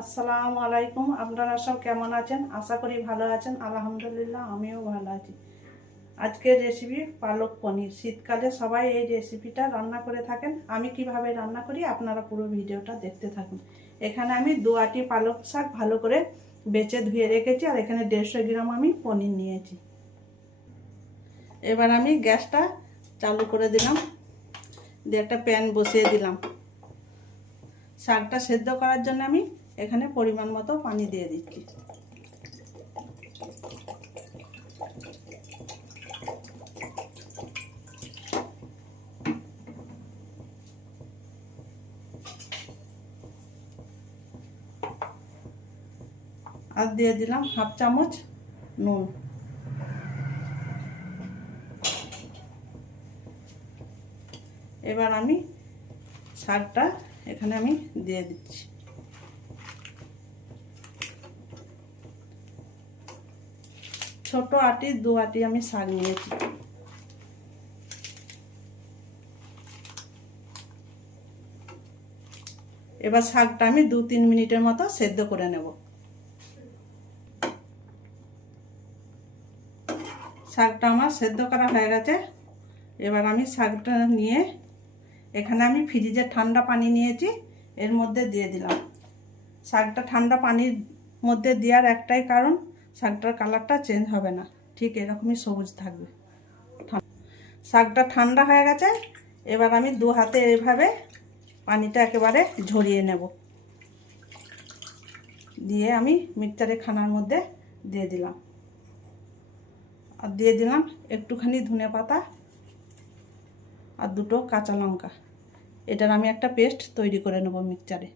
আসসালামু আলাইকুম। আপনারা সব কেমন আছেন? আশা করি ভালো আছেন। আলহামদুলিল্লাহ আমিও ভালো আছি। আজকের রেসিপি পালক পনির। শীতকালে সবাই এই রেসিপিটা রান্না করে থাকেন। আমি কিভাবে রান্না করি আপনারা পুরো ভিডিওটা দেখতে থাকুন। এখানে আমি 2 আটি পালক শাক ভালো করে বেছে ধুয়ে রেখেছি, আর এখানে 150 গ্রাম আমি পনির নিয়েছি। এবার আমি গ্যাসটা চালু করে দিলাম, দিয়ে একটা প্যান বসিয়ে দিলাম। শাকটা সেদ্ধ করার জন্য আমি এখানে পরিমাণ মতো পানি দিয়ে দিচ্ছি। আর দিয়ে দিলাম হাফ চামচ নুন। এবার আমি শাকটা এখানে আমি দিয়ে দিচ্ছি। ছোট আটি 2 আটি আমি শাক নিয়েছি। এবার শাকটা আমি 2-3 মিনিটের মতো সেদ্ধ করে নেব। শাকটা আমার সেদ্ধ করা হয়ে গেছে। এবার আমি শাকটা নিয়ে এখানে আমি ফ্রিজে ঠান্ডা পানি নিয়েছি, এর মধ্যে দিয়ে দিলাম। শাকটা ঠান্ডা পানির মধ্যে দেওয়ার একটাই কারণ, শাকটার কালারটা চেঞ্জ হবে না, ঠিক এরকমই সবুজ থাকবে। শাকটা ঠান্ডা হয়ে গেছে। এবার আমি 2 হাতে এইভাবে পানিটা একেবারে ঝরিয়ে নেব, দিয়ে আমি মিক্সচারের খানার মধ্যে দিয়ে দিলাম। আর দিয়ে দিলাম একটুখানি ধনে পাতা আর 2টো কাঁচা লঙ্কা। এটার আমি একটা পেস্ট তৈরি করে নেব মিক্সচারে।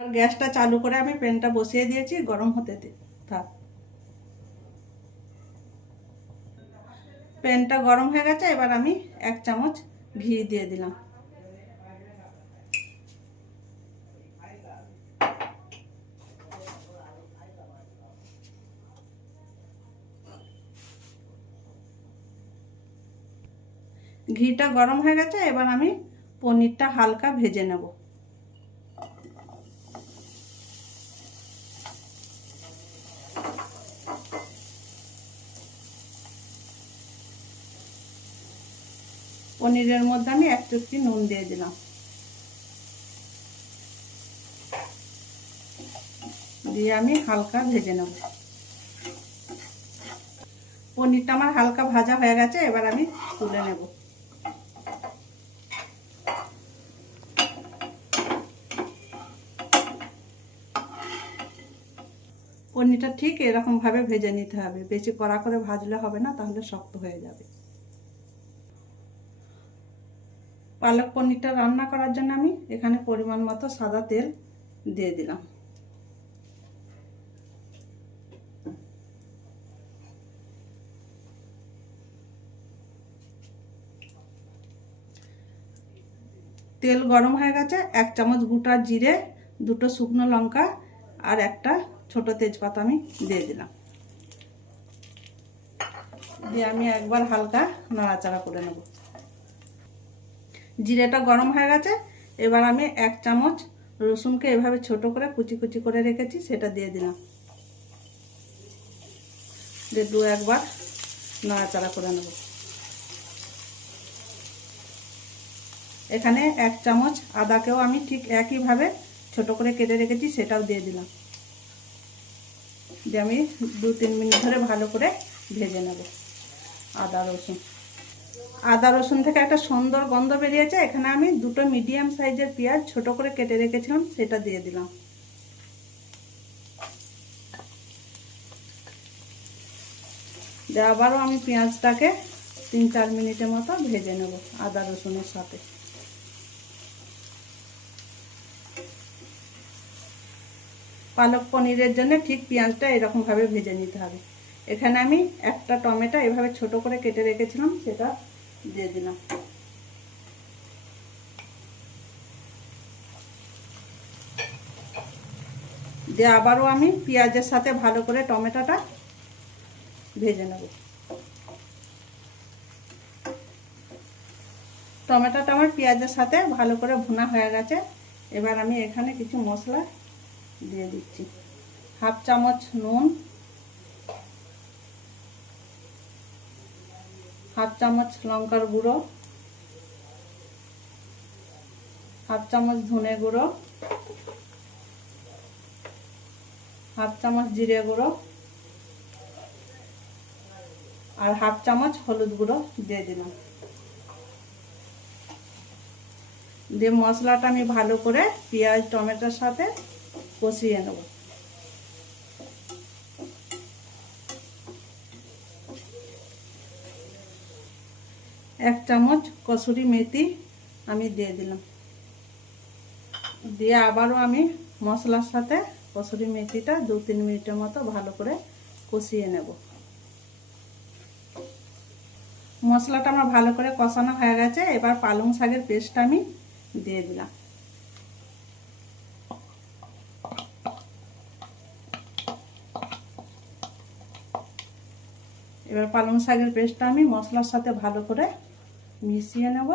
আর গ্যাসটা চালু করে আমি প্যানটা বসিয়ে দিয়েছি, গরম হতে থাক। প্যানটা গরম হয়ে গেছে। এবার আমি 1 চামচ ঘি দিয়ে দিলাম। ঘিটা গরম হয়ে গেছে। এবার আমি পনিরটা হালকা ভেজে নেব। পনিরের মধ্যে আমি 1 চুটকি নুন দিয়ে দিলাম, দিয়ে আমি হালকা ভেজে নেব। পনিরটা আমার হালকা ভাজা হয়ে গেছে। এবার আমি তুলে নেব। পনিরটা ঠিক এরকম ভাবে ভেজে নিতে হবে, বেশি কড়া করে ভাজলে হবে না, তাহলে শক্ত হয়ে যাবে। পালক পনিরটা রান্না করার জন্য আমি এখানে পরিমাণ মতো সাদা তেল দিয়ে দিলাম। তেল গরম হয়ে গেছে। 1 চামচ গোটা জিরে, 2টো শুকনো লঙ্কা আর একটা ছোট তেজপাতা আমি দিয়ে দিলাম, দিয়ে আমি একবার হালকা নাড়াচাড়া করে নেব। জিরেটা গরম হয়ে গেছে। এবার আমি 1 চামচ রসুনকে এভাবে ছোট করে কুচি কুচি করে রেখেছি, সেটা দিয়ে দিলাম, দিয়ে 2-1 বার নাড়াচাড়া করে নেব। এখানে 1 চামচ আদাকেও আমি ঠিক একইভাবে ছোট করে কেটে রেখেছি, সেটাও দিয়ে দিলাম, দিয়ে আমি 2-3 মিনিট ধরে ভালো করে ভেজে নেব আদা রসুন থেকে একটা সুন্দর গন্ধ বেরিয়েছে। এখানে আমি 2টো মিডিয়াম সাইজের পেঁয়াজ ছোট করে কেটে রেখেছিলাম, সেটা দিয়ে দিলাম, দিয়ে আবারও আমি পেঁয়াজটাকে 3-4 মিনিটের মতো ভেজে নেব আদা রসুনের সাথে। পালক পনিরের জন্য ঠিক পেঁয়াজটা এরকম ভাবে ভেজে নিতে হবে। এখানে আমি একটা টমেটো এভাবে ছোট করে কেটে রেখেছিলাম, সেটা দিয়ে দিলাম, দিয়ে আবারও আমি পেঁয়াজের সাথে ভালো করে টমেটোটা ভেজে নেব। টমেটোটা আমার পেঁয়াজের সাথে ভালো করে ভুনা হয়ে গেছে। এবার আমি এখানে কিছু মশলা দিয়ে দিচ্ছি। হাফ চামচ নুন, হাফ চামচ লঙ্কার গুঁড়ো, হাফ চামচ ধনে গুঁড়ো, হাফ চামচ জিরে গুঁড়ো আর হাফ চামচ হলুদ গুঁড়ো দিয়ে দিলাম। দিয়ে মশলাটা আমি ভালো করে পেঁয়াজ টমেটোর সাথে কষিয়ে নেব। এক চামচ কসুরি মেথি আমি দিয়ে দিলাম। দিয়ে আবারও আমি মশলার সাথে কসুরি মেথিটা 2-3 মিনিটের মতো ভালো করে কষিয়ে নেব। মশলাটা আমার ভালো করে কষানো হয়ে গেছে। এবার পালং শাকের পেস্ট আমি দিয়ে দিলাম। এবার পালং শাকের পেস্টটা আমি মশলার সাথে ভালো করে মিশিয়ে নেব।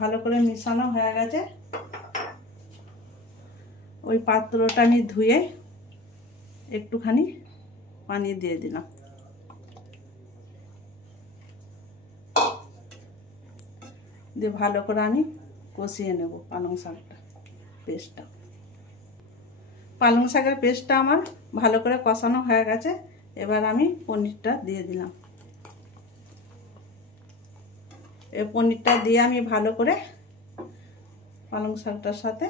ভালো করে মিশানো হয়ে গেছে। ওই পাত্রটা আমি ধুয়ে একটুখানি পানি দিয়ে দিলাম। দিয়ে ভালো করে আমি কষিয়ে নেব পালং শাকটা পেস্টটা। পালং শাকের পেস্টটা আমার ভালো করে কষানো হয়ে গেছে। এবার আমি পনিরটা দিয়ে দিলাম। এই পনিরটা দিয়ে আমি ভালো করে পালং শাকটার সাথে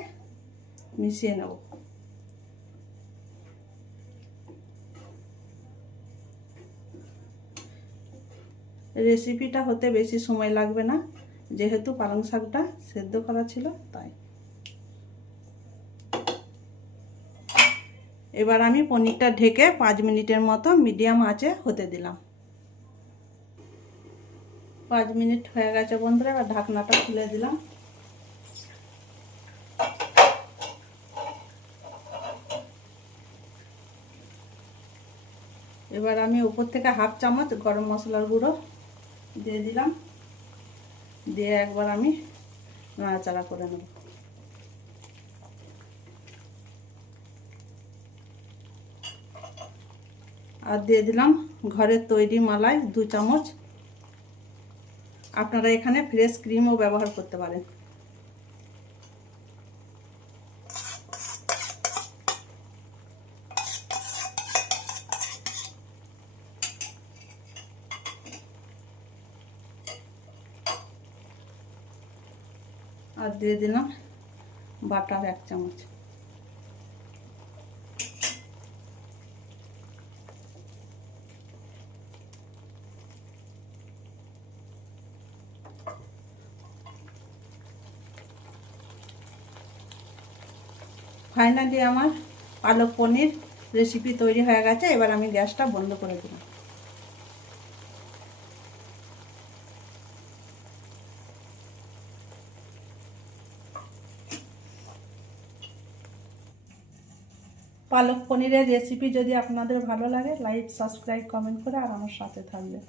মিশিয়ে নেব। রেসিপিটা হতে বেশি সময় লাগবে না, যেহেতু পালং শাকটা সেদ্ধ করা ছিল তাই। এবার আমি পনিরটা ঢেকে 5 মিনিটের মতো মিডিয়াম আঁচে হতে দিলাম। 5 মিনিট হয়ে গেছে বন্ধুরা। এবার ঢাকনাটা খুলে দিলাম। এবার আমি উপর থেকে হাফ চামচ গরম মশলার গুঁড়ো দিয়ে দিলাম। দিয়ে একবার আমি নাড়াচাড়া করে নেব। আর দিয়ে দিলাম ঘরের তৈরি মালাই 2 চামচ। আপনারা এখানে ফ্রেশ ক্রিমও ব্যবহার করতে পারেন। আর দিয়ে দিলাম বাটার 1 চামচ। ফাইনালি আমার পালক পনির রেসিপি তৈরি হয়ে গেছে। এবার আমি গ্যাসটা বন্ধ করে দিলাম। পালক পনিরের রেসিপি যদি আপনাদের ভালো লাগে, লাইক সাবস্ক্রাইব কমেন্ট করে আর আমার সাথে থাকবেন।